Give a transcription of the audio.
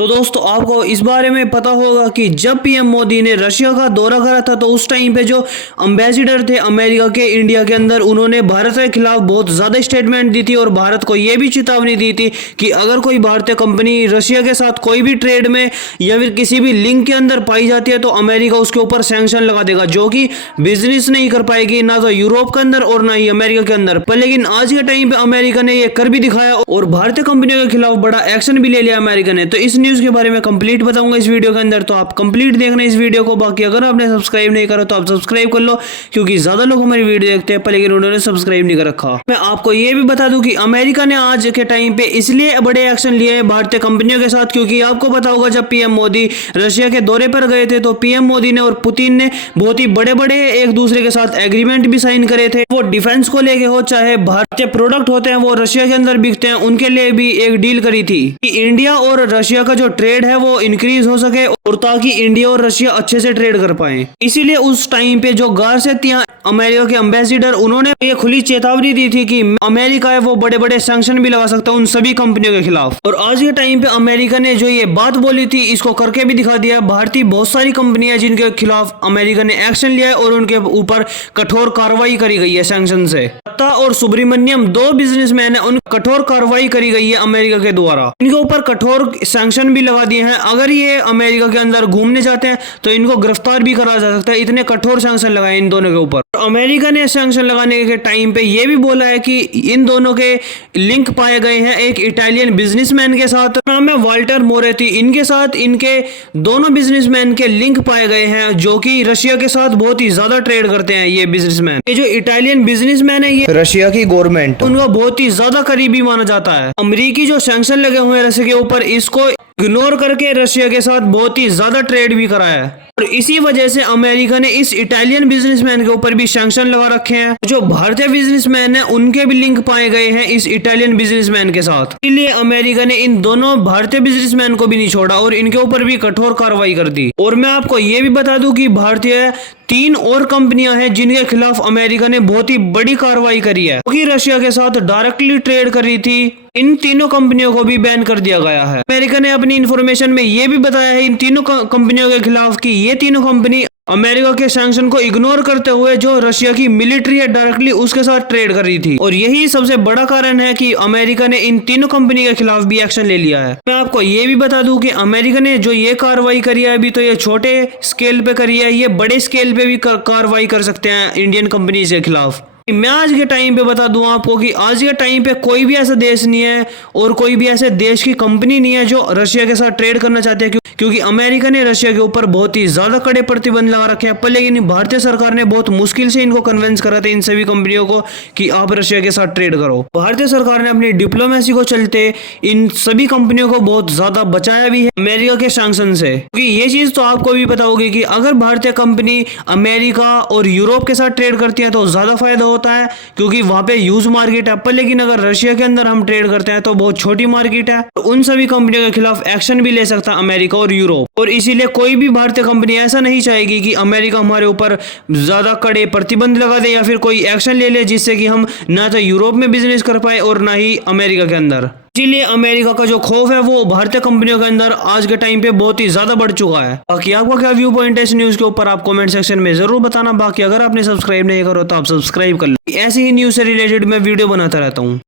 तो दोस्तों आपको इस बारे में पता होगा कि जब पीएम मोदी ने रशिया का दौरा करा था तो उस टाइम पे जो अम्बेसिडर थे अमेरिका के इंडिया के अंदर, उन्होंने भारत के खिलाफ बहुत ज़्यादा स्टेटमेंट दी थी और भारत को ये भी चेतावनी दी थी कि अगर कोई भारतीय कंपनी रशिया के साथ कोई भी ट्रेड में या फिर किसी भी लिंक के अंदर पाई जाती है तो अमेरिका उसके ऊपर सैंक्शन लगा देगा, जो कि बिजनेस नहीं कर पाएगी ना तो यूरोप के अंदर और ना ही अमेरिका के अंदर। पर लेकिन आज के टाइम पे अमेरिका ने ये कर भी दिखाया और भारतीय कंपनियों के खिलाफ बड़ा एक्शन भी ले लिया अमेरिका ने। तो इस न्यूज के बारे में कंप्लीट बताऊंगा इस वीडियो के अंदर, तो आप कंप्लीट देखना इस वीडियो को। बाकी अगर आपने सब्सक्राइब नहीं करा तो आप सब्सक्राइब कर लो, क्योंकि ज्यादा लोग हमारी वीडियो देखते हैं पर लेकिन उन्होंने सब्सक्राइब नहीं कर रखा। मैं आपको ये भी बता दूं कि अमेरिका ने आज के टाइम पे इसलिए बड़े एक्शन लिए हैं भारतीय कंपनियों के साथ, क्योंकि आपको पता होगा जब पीएम मोदी रशिया के दौरे पर गए थे तो पीएम मोदी ने और पुतिन ने बहुत ही बड़े बड़े एक दूसरे के साथ एग्रीमेंट भी साइन करे थे। वो डिफेंस को लेके हो चाहे भारतीय प्रोडक्ट होते हैं वो रशिया के अंदर बिकते हैं, उनके लिए भी एक डील करी थी कि इंडिया और रशिया का जो ट्रेड है वो इंक्रीज हो सके और ताकि इंडिया और रशिया अच्छे से ट्रेड कर पाए। इसीलिए उस टाइम पे जो गारसेतियां अमेरिका के एम्बेसिडर, उन्होंने ये खुली चेतावनी दी थी कि अमेरिका है वो बड़े बड़े सैंक्शन भी लगा सकता है उन सभी कंपनियों के खिलाफ। और आज के टाइम पे अमेरिका ने जो ये बात बोली थी इसको करके भी दिखा दिया। भारतीय बहुत सारी कंपनियां जिनके खिलाफ अमेरिका ने एक्शन लिया है और उनके ऊपर कठोर कार्रवाई करी गई है सैंक्शन से। दत्ता और सुब्रमण्यम दो बिजनेसमैन है, उन कठोर कार्रवाई करी गई है अमेरिका के द्वारा। इनके ऊपर कठोर सैंक्शन भी लगा दिए हैं। अगर ये अमेरिका के अंदर घूमने जाते हैं तो इनको गिरफ्तार भी करा जा सकता है, इतने कठोर सैंक्शन लगाए इन दोनों के ऊपर। अमेरिका ने सैंक्शन लगाने के टाइम पे ये भी बोला है कि इन दोनों के लिंक पाए गए हैं एक इटालियन बिजनेसमैन के साथ, नाम है वाल्टर मोरेती। इनके साथ इनके दोनों बिजनेसमैन के लिंक पाए गए हैं जो कि रशिया के साथ बहुत ही ज्यादा ट्रेड करते हैं। ये बिजनेसमैन, ये जो इटालियन बिजनेसमैन है, ये रशिया की गवर्नमेंट उनका बहुत ही ज्यादा करीबी माना जाता है। अमेरिकी जो सैंक्शन लगे हुए हैं रशिया के ऊपर, इसको इग्नोर करके रशिया के साथ बहुत ही ज्यादा ट्रेड भी करा है और इसी वजह से अमेरिका ने इस इटालियन बिजनेसमैन के ऊपर भी सैंक्शन लगा रखे हैं। जो भारतीय बिजनेसमैन है उनके भी लिंक पाए गए हैं इस इटालियन बिजनेसमैन के साथ, इसलिए अमेरिका ने इन दोनों भारतीय बिजनेसमैन को भी नहीं छोड़ा और इनके ऊपर भी कठोर कार्रवाई कर दी। और मैं आपको ये भी बता दूं कि भारतीय 3 और कंपनियां हैं जिनके खिलाफ अमेरिका ने बहुत ही बड़ी कार्रवाई करी है, क्योंकि रशिया के साथ डायरेक्टली ट्रेड कर रही थी। इन तीनों कंपनियों को भी बैन कर दिया गया है। अमेरिका ने अपनी इंफॉर्मेशन में ये भी बताया है इन तीनों कंपनियों के खिलाफ कि ये तीनों कंपनी अमेरिका के सैंक्शन को इग्नोर करते हुए जो रशिया की मिलिट्री है डायरेक्टली उसके साथ ट्रेड कर रही थी, और यही सबसे बड़ा कारण है कि अमेरिका ने इन तीनों कंपनी के खिलाफ भी एक्शन ले लिया है। मैं आपको ये भी बता दूं कि अमेरिका ने जो ये कार्रवाई करी है अभी तो ये छोटे स्केल पे करी है, ये बड़े स्केल पे भी कार्रवाई कर सकते हैं इंडियन कंपनी के खिलाफ। मैं आज के टाइम पे बता दूं आपको कि आज के टाइम पे कोई भी ऐसा देश नहीं है और कोई भी ऐसे देश की कंपनी नहीं है जो रशिया के साथ ट्रेड करना चाहते हैं, क्योंकि अमेरिका ने रशिया के ऊपर बहुत ही ज्यादा कड़े प्रतिबंध लगा रखे हैं। पर लेकिन भारतीय सरकार ने बहुत मुश्किल से इनको कन्विंस करा था इन सभी कंपनियों को कि आप रशिया के साथ ट्रेड करो। भारतीय सरकार ने अपनी डिप्लोमेसी को चलते इन सभी कंपनियों को बहुत ज्यादा बचाया भी है अमेरिका के सैंक्शन से, क्योंकि ये चीज तो आपको भी पता होगी कि अगर भारतीय कंपनी अमेरिका और यूरोप के साथ ट्रेड करती है तो ज्यादा फायदा होता है, क्योंकि वहां पे ह्यूज मार्केट है। पर लेकिन अगर रशिया के अंदर हम ट्रेड करते हैं तो बहुत छोटी मार्केट है। तो उन सभी कंपनियों के खिलाफ एक्शन भी ले सकता है अमेरिका और यूरोप, और इसीलिए कोई भी भारतीय कंपनी ऐसा नहीं चाहेगी कि अमेरिका हमारे ऊपर ज्यादा कड़े प्रतिबंध लगा दे या फिर कोई एक्शन ले ले जिससे कि हम ना तो यूरोप में बिजनेस कर पाए और ना ही अमेरिका के अंदर। इसीलिए अमेरिका का जो खौफ है वो भारतीय कंपनियों के अंदर आज के टाइम पे बहुत ही ज्यादा बढ़ चुका है। बाकी आपका क्या व्यू पॉइंट है इस न्यूज के ऊपर आप कमेंट सेक्शन में जरूर बताना। बाकी अगर आपने सब्सक्राइब नहीं करो तो आप सब्सक्राइब कर लो, ऐसी ही न्यूज से रिलेटेड मैं वीडियो बनाता रहता हूँ।